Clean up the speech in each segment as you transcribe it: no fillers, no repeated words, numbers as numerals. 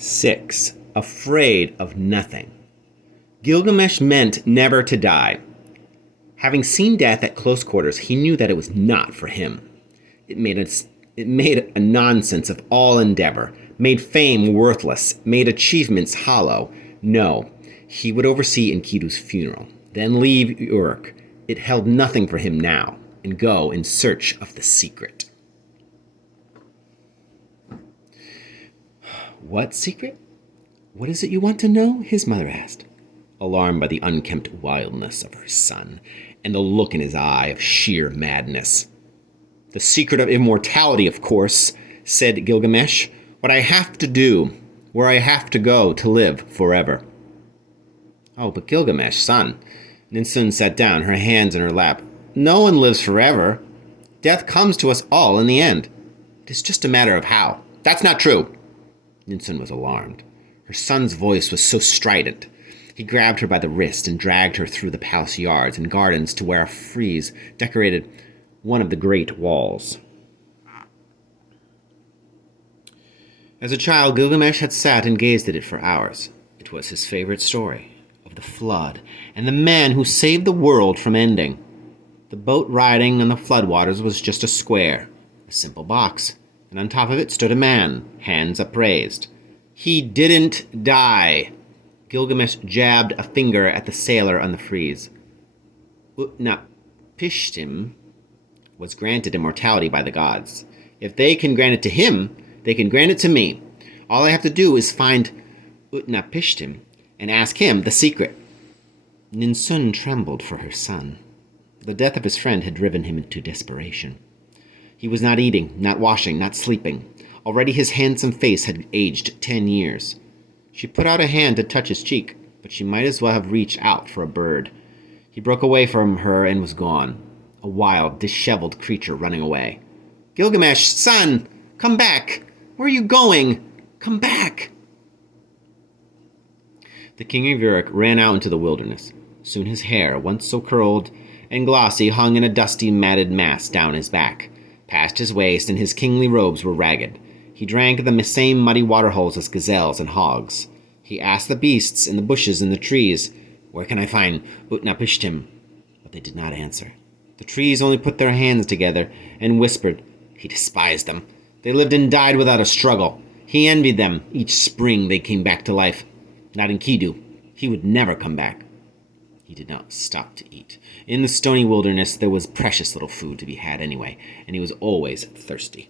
6. Afraid of nothing. Gilgamesh meant never to die. Having seen death at close quarters, he knew that it was not for him. It made a nonsense of all endeavor, made fame worthless, made achievements hollow. No, he would oversee Enkidu's funeral, then leave Uruk. It held nothing for him now, and go in search of the secret. What secret? What is it you want to know? His mother asked, alarmed by the unkempt wildness of her son, and the look in his eye of sheer madness. The secret of immortality, of course, said Gilgamesh. What I have to do, where I have to go to live forever. Oh, but Gilgamesh, son. Ninsun sat down, her hands in her lap. No one lives forever. Death comes to us all in the end. It is just a matter of how. That's not true. Ninsun was alarmed. Her son's voice was so strident. He grabbed her by the wrist and dragged her through the palace yards and gardens to where a frieze decorated one of the great walls. As a child, Gilgamesh had sat and gazed at it for hours. It was his favorite story, of the flood and the man who saved the world from ending. The boat riding on the floodwaters was just a square, a simple box, and on top of it stood a man, hands upraised. He didn't die. Gilgamesh jabbed a finger at the sailor on the frieze. Utnapishtim was granted immortality by the gods. If they can grant it to him, they can grant it to me. All I have to do is find Utnapishtim and ask him the secret. Ninsun trembled for her son. The death of his friend had driven him into desperation. He was not eating, not washing, not sleeping. Already his handsome face had aged 10 years. She put out a hand to touch his cheek, but she might as well have reached out for a bird. He broke away from her and was gone, a wild, disheveled creature running away. Gilgamesh, son, come back! Where are you going? Come back! The king of Uruk ran out into the wilderness. Soon his hair, once so curled and glossy, hung in a dusty, matted mass down his back. Past his waist, and his kingly robes were ragged. He drank the same muddy waterholes as gazelles and hogs. He asked the beasts in the bushes and the trees, "Where can I find Utnapishtim?" But they did not answer. The trees only put their hands together and whispered. He despised them. They lived and died without a struggle. He envied them. Each spring they came back to life. Not Enkidu. He would never come back. He did not stop to eat. In the stony wilderness, there was precious little food to be had anyway, and he was always thirsty.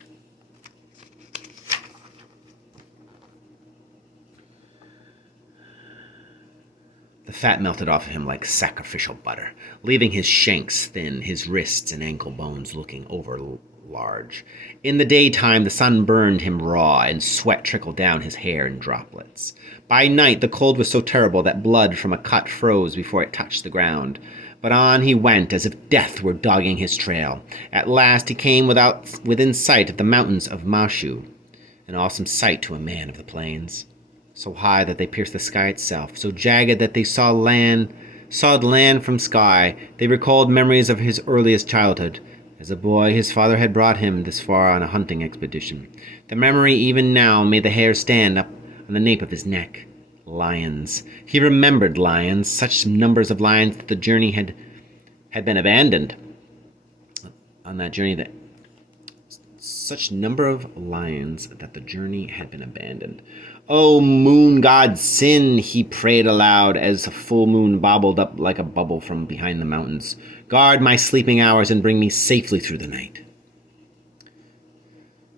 The fat melted off of him like sacrificial butter, leaving his shanks thin, his wrists and ankle bones looking over large. In the daytime, the sun burned him raw, and sweat trickled down his hair in droplets. By night, the cold was so terrible that blood from a cut froze before it touched the ground. But on he went, as if death were dogging his trail. At last he came within sight of the mountains of Mashu, an awesome sight to a man of the plains. So high that they pierced the sky itself, so jagged that they sawed land from sky. They recalled memories of his earliest childhood. As a boy, his father had brought him this far on a hunting expedition. The memory even now made the hair stand up on the nape of his neck. Lions. He remembered lions, such numbers of lions that the journey had been abandoned. On that journey that such number of lions that the journey had been abandoned. "Oh, moon god Sin," he prayed aloud as a full moon bobbled up like a bubble from behind the mountains. "Guard my sleeping hours and bring me safely through the night."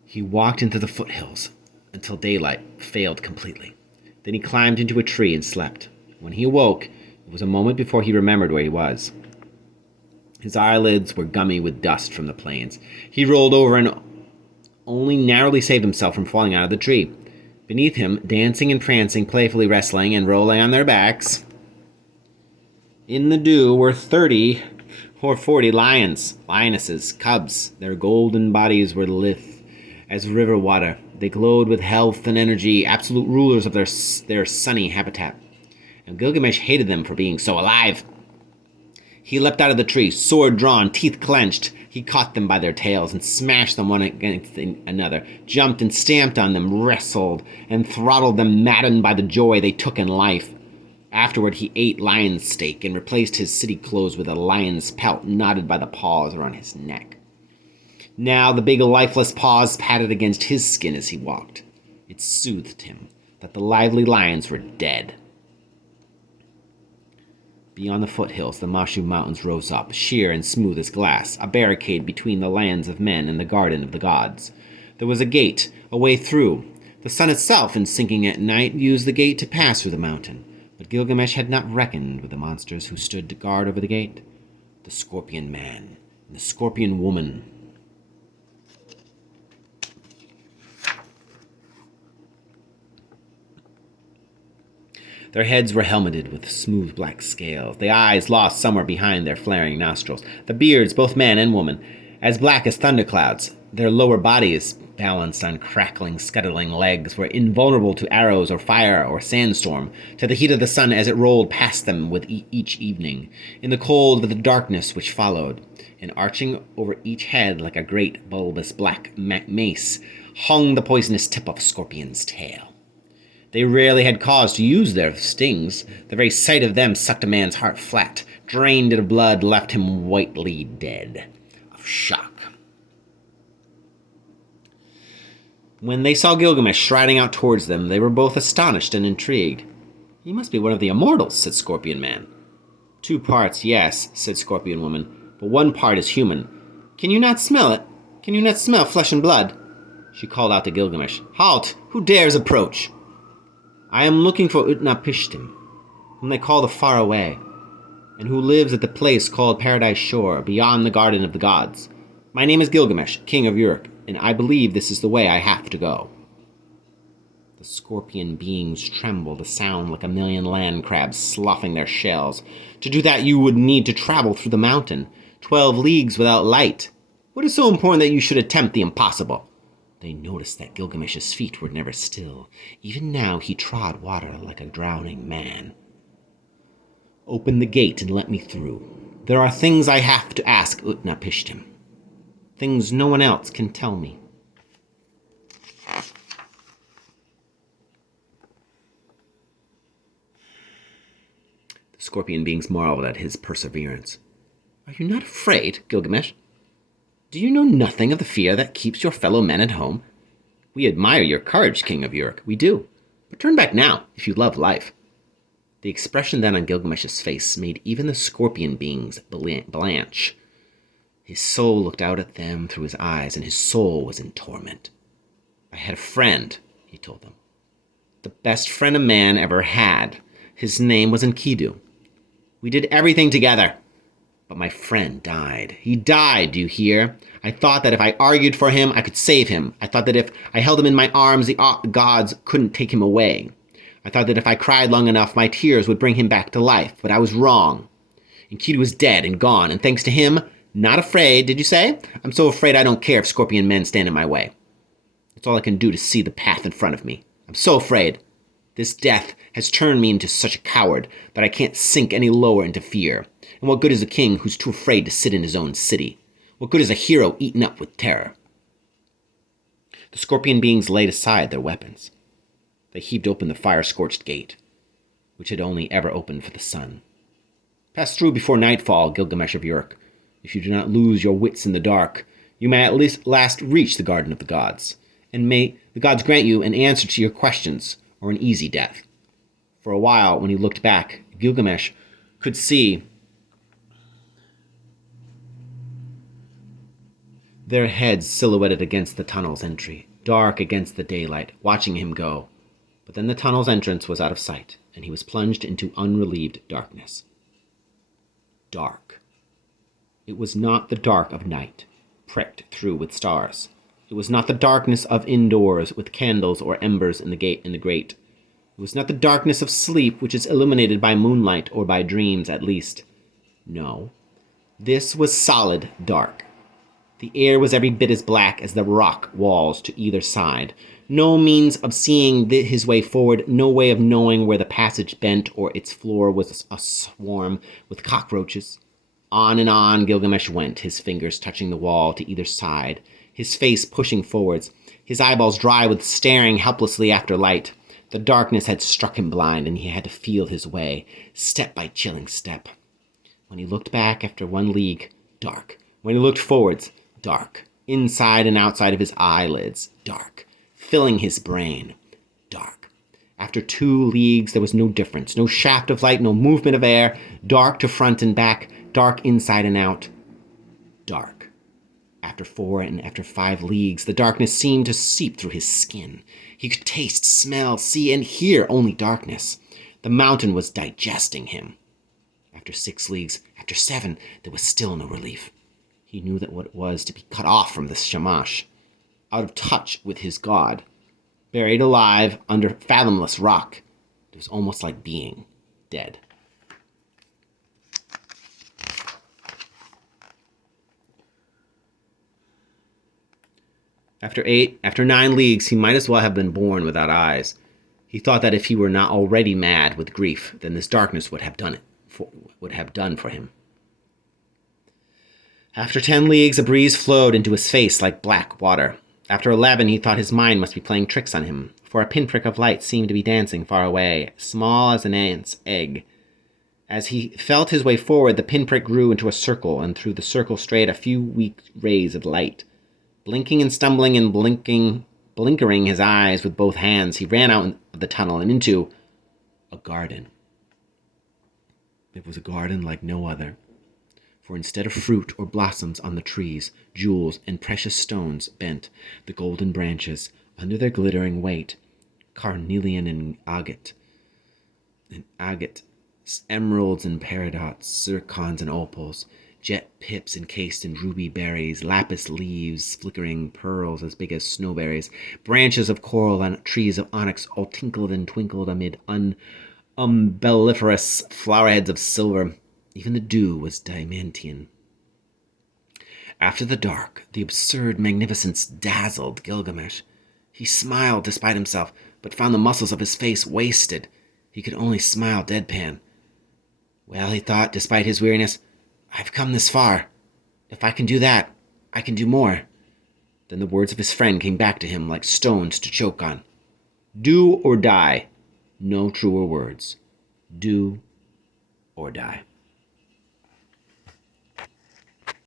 He walked into the foothills until daylight failed completely. Then he climbed into a tree and slept. When he awoke, it was a moment before he remembered where he was. His eyelids were gummy with dust from the plains. He rolled over and only narrowly saved himself from falling out of the tree. Beneath him, dancing and prancing, playfully wrestling and rolling on their backs, in the dew were 30 or 40 lions, lionesses, cubs. Their golden bodies were lithe as river water. They glowed with health and energy, absolute rulers of their sunny habitat. And Gilgamesh hated them for being so alive. He leapt out of the tree, sword drawn, teeth clenched. He caught them by their tails and smashed them one against another, jumped and stamped on them, wrestled and throttled them, maddened by the joy they took in life. Afterward, he ate lion's steak and replaced his city clothes with a lion's pelt knotted by the paws around his neck. Now the big lifeless paws patted against his skin as he walked. It soothed him that the lively lions were dead. Beyond the foothills, the Mashu Mountains rose up, sheer and smooth as glass, a barricade between the lands of men and the garden of the gods. There was a gate, a way through. The sun itself, in sinking at night, used the gate to pass through the mountain. But Gilgamesh had not reckoned with the monsters who stood guard over the gate. The Scorpion Man and the Scorpion Woman. Their heads were helmeted with smooth black scales, the eyes lost somewhere behind their flaring nostrils, the beards, both man and woman, as black as thunderclouds. Their lower bodies, balanced on crackling, scuttling legs, were invulnerable to arrows or fire or sandstorm, to the heat of the sun as it rolled past them with each evening, in the cold with the darkness which followed. And arching over each head like a great bulbous black mace hung the poisonous tip of a scorpion's tail. They rarely had cause to use their stings. The very sight of them sucked a man's heart flat, drained it of blood, left him whitely dead of shock. When they saw Gilgamesh striding out towards them, they were both astonished and intrigued. "He must be one of the immortals," said Scorpion Man. "Two parts, yes," said Scorpion Woman, "but one part is human. Can you not smell it? Can you not smell flesh and blood?" She called out to Gilgamesh, "Halt! Who dares approach?" "I am looking for Utnapishtim, whom they call the Faraway, and who lives at the place called Paradise Shore, beyond the Garden of the Gods. My name is Gilgamesh, king of Uruk, and I believe this is the way I have to go." The scorpion beings trembled, a sound like a million land crabs sloughing their shells. "To do that you would need to travel through the mountain, 12 leagues without light. What is so important that you should attempt the impossible?" They noticed that Gilgamesh's feet were never still. Even now he trod water like a drowning man. "Open the gate and let me through. There are things I have to ask Utnapishtim. Things no one else can tell me." The scorpion beings marveled at his perseverance. "Are you not afraid, Gilgamesh? Do you know nothing of the fear that keeps your fellow men at home? We admire your courage, king of Uruk, we do. But turn back now, if you love life." The expression then on Gilgamesh's face made even the scorpion beings blanch. His soul looked out at them through his eyes, and his soul was in torment. "I had a friend," he told them. "The best friend a man ever had. His name was Enkidu. We did everything together. But my friend died. He died, do you hear? I thought that if I argued for him, I could save him. I thought that if I held him in my arms, the gods couldn't take him away. I thought that if I cried long enough, my tears would bring him back to life. But I was wrong. Enkidu is dead and gone, and thanks to him, not afraid, did you say? I'm so afraid I don't care if scorpion men stand in my way. That's all I can do to see the path in front of me. I'm so afraid. This death has turned me into such a coward that I can't sink any lower into fear. And what good is a king who's too afraid to sit in his own city? What good is a hero eaten up with terror?" The scorpion beings laid aside their weapons. They heaved open the fire-scorched gate, which had only ever opened for the sun. "Pass through before nightfall, Gilgamesh of Uruk. If you do not lose your wits in the dark, you may at least last reach the Garden of the Gods, and may the gods grant you an answer to your questions, or an easy death." For a while, when he looked back, Gilgamesh could see their heads silhouetted against the tunnel's entry, dark against the daylight, watching him go. But then the tunnel's entrance was out of sight, and he was plunged into unrelieved darkness. Dark. It was not the dark of night, pricked through with stars. It was not the darkness of indoors with candles or embers in the grate. It was not the darkness of sleep, which is illuminated by moonlight or by dreams at least. No, this was solid dark. The air was every bit as black as the rock walls to either side. No means of seeing his way forward, no way of knowing where the passage bent or its floor was a swarm with cockroaches. On and on Gilgamesh went, his fingers touching the wall to either side, his face pushing forwards, his eyeballs dry with staring helplessly after light. The darkness had struck him blind, and he had to feel his way, step by chilling step. When he looked back after 1 league, dark. When he looked forwards, dark. Inside and outside of his eyelids, dark. Filling his brain, dark. After 2 leagues, there was no difference, no shaft of light, no movement of air, dark to front and back, dark inside and out, dark. After 4 and after 5 leagues, the darkness seemed to seep through his skin. He could taste, smell, see, and hear only darkness. The mountain was digesting him. After 6 leagues, after 7, there was still no relief. He knew that what it was to be cut off from this Shamash, out of touch with his god, buried alive under fathomless rock. It was almost like being dead. After 8, after 9 leagues, he might as well have been born without eyes. He thought that if he were not already mad with grief, then this darkness would have done for him. After 10 leagues, a breeze flowed into his face like black water. After 11, he thought his mind must be playing tricks on him, for a pinprick of light seemed to be dancing far away, small as an ant's egg. As he felt his way forward, the pinprick grew into a circle, and through the circle strayed a few weak rays of light. Blinking and stumbling and blinkering his eyes with both hands, he ran out of the tunnel and into a garden. It was a garden like no other, for instead of fruit or blossoms on the trees, jewels and precious stones bent the golden branches under their glittering weight, carnelian and agate, emeralds and peridots, zircons and opals, jet pips encased in ruby berries, lapis leaves, flickering pearls as big as snowberries, branches of coral and trees of onyx all tinkled and twinkled amid umbelliferous flowerheads of silver. Even the dew was diamantian. After the dark, the absurd magnificence dazzled Gilgamesh. He smiled despite himself, but found the muscles of his face wasted. He could only smile deadpan. Well, he thought, despite his weariness, I've come this far. If I can do that, I can do more. Then the words of his friend came back to him like stones to choke on. Do or die. No truer words. Do or die.